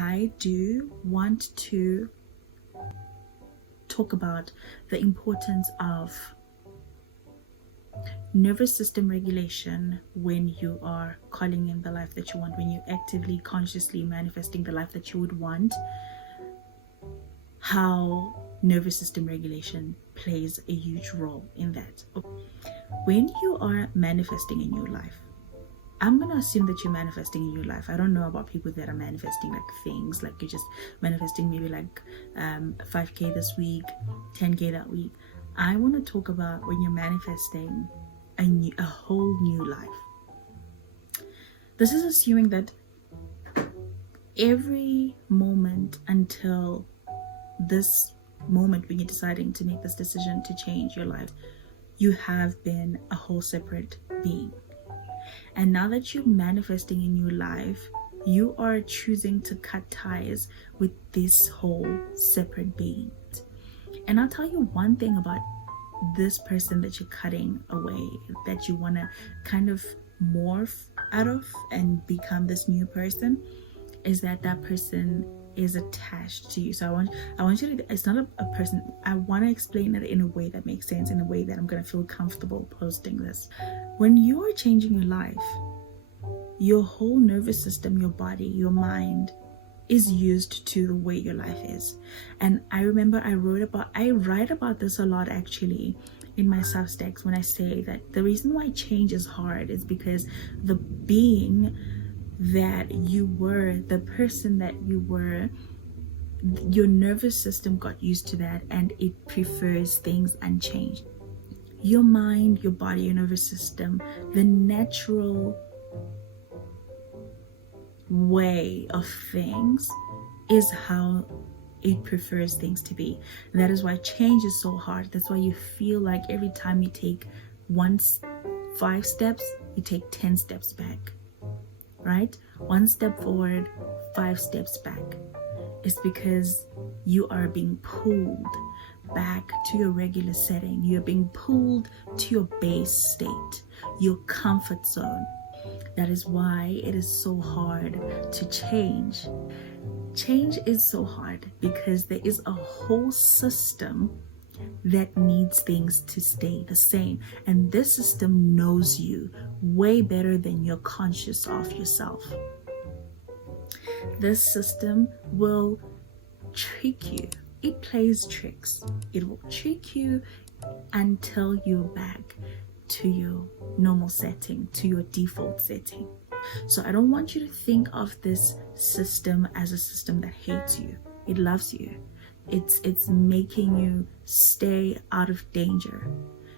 I do want to talk about the importance of nervous system regulation when you are calling in the life that you want, when you're actively, consciously manifesting the life that you would want, how nervous system regulation plays a huge role in that. When you are manifesting in your life, I'm going to assume that you're manifesting in your life. I don't know about people that are manifesting like things, like you're just manifesting maybe like 5K this week, 10K that week. I want to talk about when you're manifesting a whole new life. This is assuming that every moment until this moment when you're deciding to make this decision to change your life, you have been a whole separate being. And now that you're manifesting in your life, you are choosing to cut ties with this whole separate being. And I'll tell you one thing about this person that you're cutting away, that you want to kind of morph out of and become this new person, is that person is attached to you. So I want you to, it's not a person. I want to explain it in a way that makes sense, in a way that I'm going to feel comfortable posting this. When you are changing your life, your whole nervous system, your body, your mind is used to the way your life is. And I remember I write about this a lot actually in my Substacks, when I say that the reason why change is hard is because the being that you were, the person that you were, your nervous system got used to that and it prefers things unchanged. Your mind, your body, your nervous system, the natural way of things is how it prefers things to be. And that is why change is so hard. That's why you feel like every time you take 5 steps, you take 10 steps back, right? 1 step forward, 5 steps back. It's because you are being pulled back to your regular setting. You're being pulled to your base state, your comfort zone. That is why it is so hard to change. Change is so hard because there is a whole system that needs things to stay the same. And this system knows you way better than you're conscious of yourself. This system will trick you. It plays tricks. It will trick you until you're back to your normal setting, to your default setting. So I don't want you to think of this system as a system that hates you. It loves you. It's making you stay out of danger.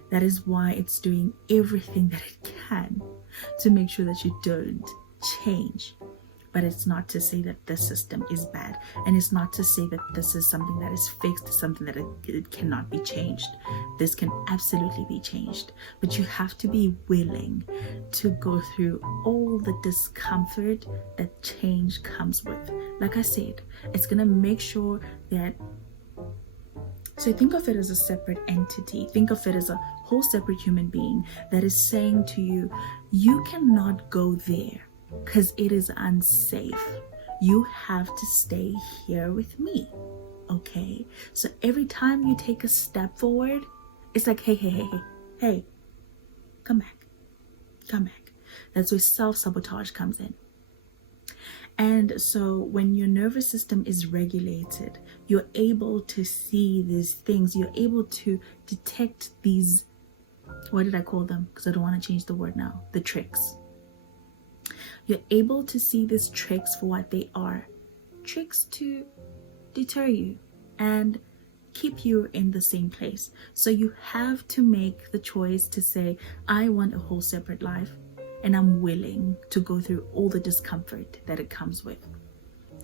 That is why it's doing everything that it can to make sure that you don't change. But it's not to say that the system is bad, and it's not to say that this is something that is fixed, something that it cannot be changed. This can absolutely be changed, but you have to be willing to go through all the discomfort that change comes with. Like I said, it's gonna make sure that, so think of it as a separate entity. Think of it as a whole separate human being that is saying to you, you cannot go there because it is unsafe. You have to stay here with me. Okay? So every time you take a step forward, it's like, hey, come back. That's where self-sabotage comes in. And so when your nervous system is regulated, you're able to see these things. You're able to detect these, what did I call them? Because I don't want to change the word now. The tricks. You're able to see these tricks for what they are. Tricks to deter you and keep you in the same place. So you have to make the choice to say, I want a whole separate life, and I'm willing to go through all the discomfort that it comes with.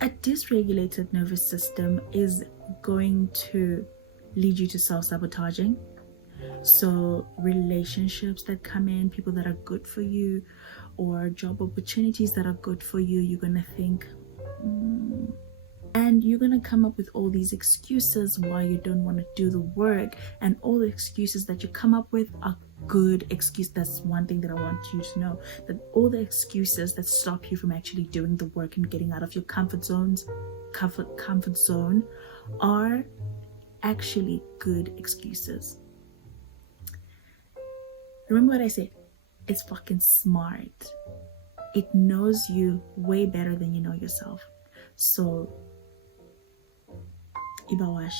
A dysregulated nervous system is going to lead you to self-sabotaging. So relationships that come in, people that are good for you, or job opportunities that are good for you, you're gonna think, and you're gonna come up with all these excuses why you don't want to do the work, and all the excuses that you come up with are good excuse. That's one thing that I want you to know, that all the excuses that stop you from actually doing the work and getting out of your comfort zone are actually good excuses. Remember what I said? It's fucking smart. It knows you way better than you know yourself. So, Ibawash.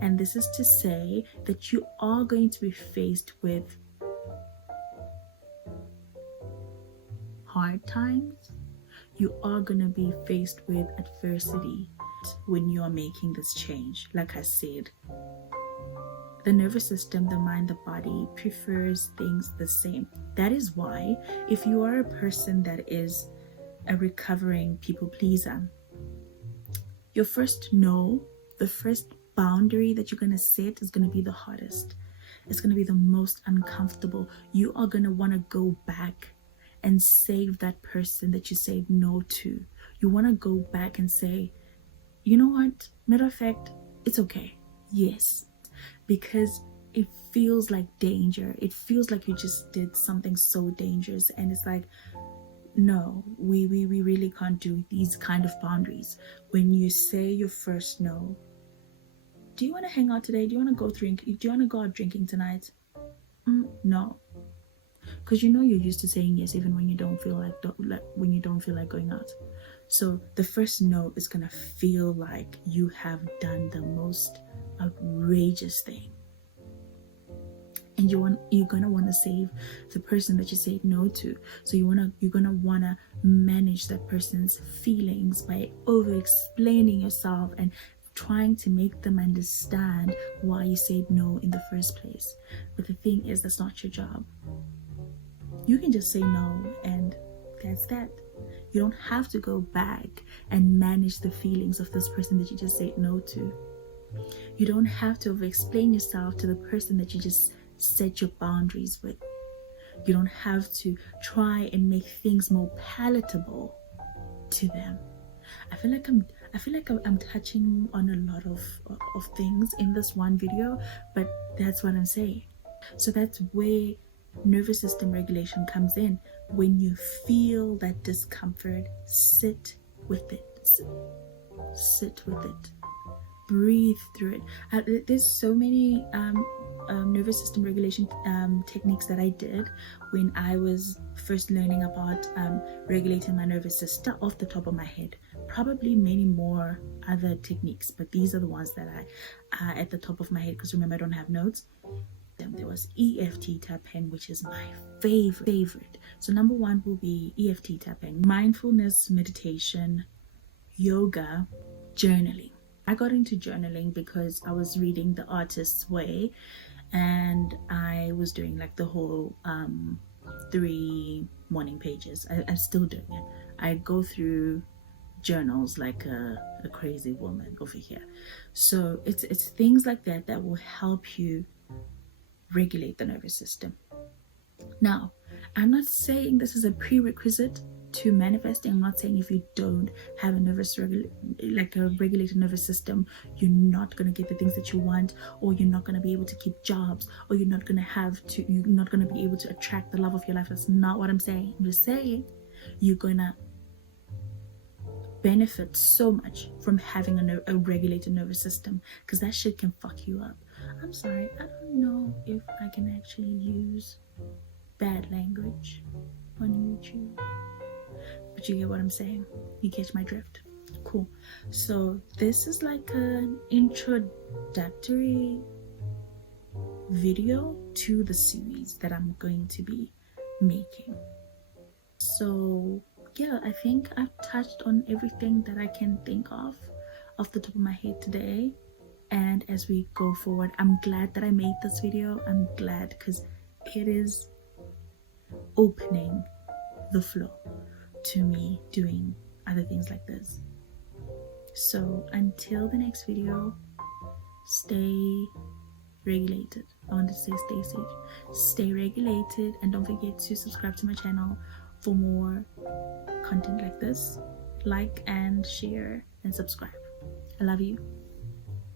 And this is to say that you are going to be faced with hard times. You are going to be faced with adversity when you are making this change. Like I said, the nervous system, the mind, the body prefers things the same. That is why if you are a person that is a recovering people pleaser, your first no, the first boundary that you're going to set is going to be the hardest. It's going to be the most uncomfortable. You are going to want to go back and save that person that you said no to. You want to go back and say, you know what, matter of fact, it's okay. Yes, because it feels like danger. It feels like you just did something so dangerous, and it's like, no, we really can't do these kind of boundaries. When you say your first no, do you want to hang out today? Do you want to go drink? Do you want to go out drinking tonight? No, because you know you're used to saying yes even when you don't feel like going out. So the first no is gonna feel like you have done the most outrageous thing, and you're gonna want to save the person that you said no to. So you're gonna want to manage that person's feelings by over explaining yourself and trying to make them understand why you said no in the first place. But the thing is, that's not your job. You can just say no, and that's that. You don't have to go back and manage the feelings of this person that you just said no to. You don't have to over-explain yourself to the person that you just set your boundaries with. You don't have to try and make things more palatable to them. I feel like I'm touching on a lot of things in this one video, but that's what I'm saying. So that's where nervous system regulation comes in. When you feel that discomfort, sit with it. Sit with it. Breathe through it. There's so many nervous system regulation techniques that I did when I was first learning about regulating my nervous system off the top of my head. Probably many more other techniques, but these are the ones that I at the top of my head, because remember, I don't have notes. Then there was EFT tapping, which is my favorite. So number one will be EFT tapping, mindfulness meditation, yoga, journaling. I got into journaling because I was reading The Artist's Way, and I was doing like the whole 3 morning pages. I'm still doing it. I go through journals like a crazy woman over here. So it's things like that that will help you regulate the nervous system. Now, I'm not saying this is a prerequisite to manifesting. I'm not saying if you don't have a regulated nervous system, you're not going to get the things that you want, or you're not going to be able to keep jobs, or you're not going to be able to attract the love of your life. That's not what I'm saying. I'm just saying you're going to benefit so much from having a regulated nervous system, because that shit can fuck you up. I'm sorry, I don't know if I can actually use bad language on YouTube, but you get what I'm saying. You catch my drift. Cool. So this is like an introductory video to the series that I'm going to be making. So yeah, I think I've touched on everything that I can think of off the top of my head today. And as we go forward, I'm glad that I made this video. I'm glad because it is opening the flow to me doing other things like this. So until the next video, stay regulated. I want to say stay safe. Stay regulated, and don't forget to subscribe to my channel for more content like this. Like and share and subscribe. I love you.